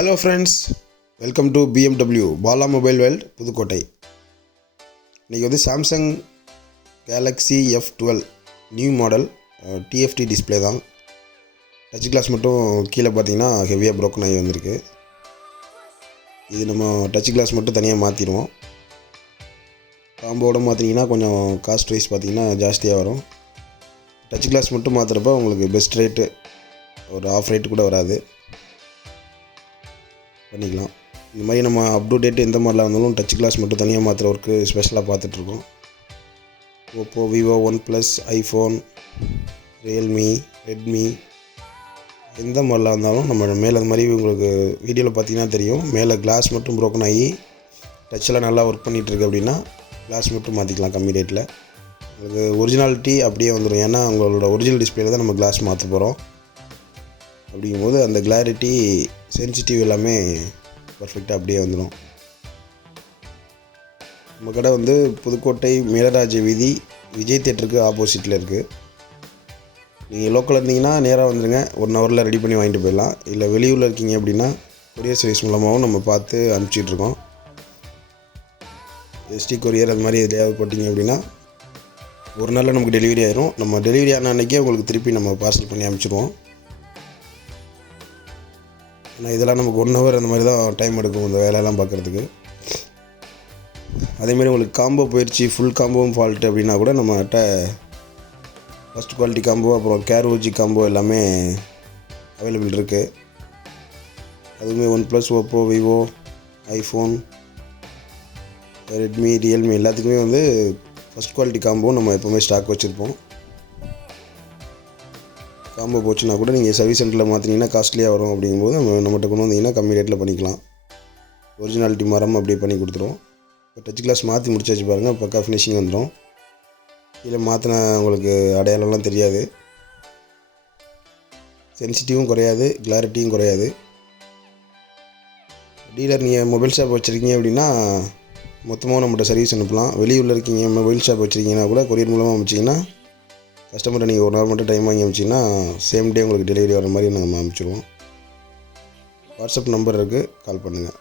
Hello friends, welcome to BMW Mobile World Pudukkottai. இன்றைக்கி வந்து Samsung Galaxy F12 new model TFT display தான். Touch glass மட்டும் கீழே பார்த்தீங்கன்னா ஹெவியாக ப்ரோக்கன் ஆகி வந்திருக்கு. இது நம்ம டச் கிளாஸ் மட்டும் தனியாக மாற்றிடுவோம். காம்போட மாற்றிங்கன்னா கொஞ்சம் காஸ்ட் வைஸ் பார்த்திங்கன்னா ஜாஸ்தியாக வரும். டச் கிளாஸ் மட்டும் மாற்றுறப்ப உங்களுக்கு பெஸ்ட் ரேட்டு ஒரு ஆஃப் ரேட்டு கூட வராது, பண்ணிக்கலாம். இந்த மாதிரி நம்ம அப் டு டேட் எந்த மாடலாக இருந்தாலும் டச் கிளாஸ் மட்டும் தனியாக மாற்றுற ஒர்க்கு ஸ்பெஷலாக பார்த்துட்ருக்கோம். Oppo, Vivo, OnePlus, iPhone, Realme, Redmi எந்த மாடலாக இருந்தாலும் நம்ம மேலே அந்த மாதிரி உங்களுக்கு வீடியோவில் பார்த்தீங்கன்னா தெரியும். மேலே கிளாஸ் மட்டும் ப்ரோக்கன் ஆகி டச்செல்லாம் நல்லா ஒர்க் பண்ணிகிட்ருக்கு அப்படின்னா கிளாஸ் மட்டும் மாற்றிக்கலாம் கம்மி ரேட்டில். உங்களுக்கு ஒரிஜினாலிட்டி அப்படியே வந்துடும். ஏன்னா உங்களோட ஒரிஜினல் டிஸ்பிளேல தான் நம்ம கிளாஸ் மாற்ற போகிறோம். அப்படிங்கும்போது அந்த கிளாரிட்டி, சென்சிட்டிவ் எல்லாமே பர்ஃபெக்டாக அப்படியே வந்துடும். நம்ம கடை வந்து புதுக்கோட்டை மேலராஜ வீதி விஜய் தியேட்டருக்கு ஆப்போசிட்டில் இருக்குது. நீங்கள் லோக்கலில் இருந்தீங்கன்னா நேராக வந்துடுங்க, 1 ஹவரில் ரெடி பண்ணி வாங்கிட்டு போயிடலாம். இல்லை வெளியூரில் இருக்கீங்க அப்படின்னா கொரியர் சர்வீஸ் மூலமாகவும் நம்ம பார்த்து அனுப்பிச்சிட்ருக்கோம். எஸ்டி கொரியர் அது மாதிரி எதையாவது போட்டிங்க அப்படின்னா ஒரு நாளில் நமக்கு டெலிவரி ஆயிரும். நம்ம டெலிவரி ஆன அன்றைக்கே உங்களுக்கு திருப்பி நம்ம பார்சல் பண்ணி அனுப்பிச்சிடுவோம். ஆனால் இதெல்லாம் நமக்கு 1 ஹவர் அந்த மாதிரி தான் டைம் எடுக்கும் இந்த வேலையெல்லாம் பார்க்குறதுக்கு. அதேமாதிரி உங்களுக்கு காம்போ போயிடுச்சு, ஃபுல் காம்போவும் ஃபால்ட்டு அப்படின்னா கூட நம்மகிட்ட ஃபஸ்ட் குவாலிட்டி காம்போ, அப்புறம் கேர்ஓஜி காம்போ எல்லாமே அவைலபிள் இருக்குது. அதுவுமே OnePlus, Oppo, Vivo, iPhone, Redmi, Realme எல்லாத்துக்குமே வந்து ஃபஸ்ட் குவாலிட்டி காம்போ நம்ம எப்போவுமே ஸ்டாக் வச்சுருப்போம். காம்போ போச்சுன்னா கூட நீங்கள் சர்வீஸ் சென்டரில் மாற்றினீங்கன்னா காஸ்ட்லியாக வரும். அப்படிங்கும்போது நம்மகிட்ட கொண்டு வந்தீங்கன்னா கம்மி ரேட்டில் பண்ணிக்கலாம். ஒரிஜினாலிட்டி மரம் அப்படியே பண்ணி கொடுத்துருவோம். இப்போ டச் கிளாஸ் மாற்றி முடிச்சாச்சு பாருங்கள், பக்கா ஃபினிஷிங் வந்துடும். இதில் மாற்றின உங்களுக்கு அடையாளம்லாம் தெரியாது, சென்சிட்டிவும் குறையாது, கிளாரிட்டியும் குறையாது. டீலர் நீங்கள் மொபைல் ஷாப் வச்சுருக்கீங்க அப்படின்னா மொத்தமாக நம்மகிட்ட சர்வீஸ் அனுப்பலாம். வெளியூரில் இருக்கீங்க, மொபைல் ஷாப் வச்சுருக்கீங்கன்னா கூட கொரியர் மூலமாக அனுப்பிச்சிங்கன்னா கஸ்டமர்கிட்ட நீங்கள் 1 நாள் மட்டும் டைம் வாங்கி அனுப்பிச்சிங்கன்னா சேம் டே உங்களுக்கு டெலிவரி வர மாதிரி நாங்கள் அனுப்பிச்சிடுவோம். வாட்ஸ்அப் நம்பர் இருக்குது, கால் பண்ணுங்கள்.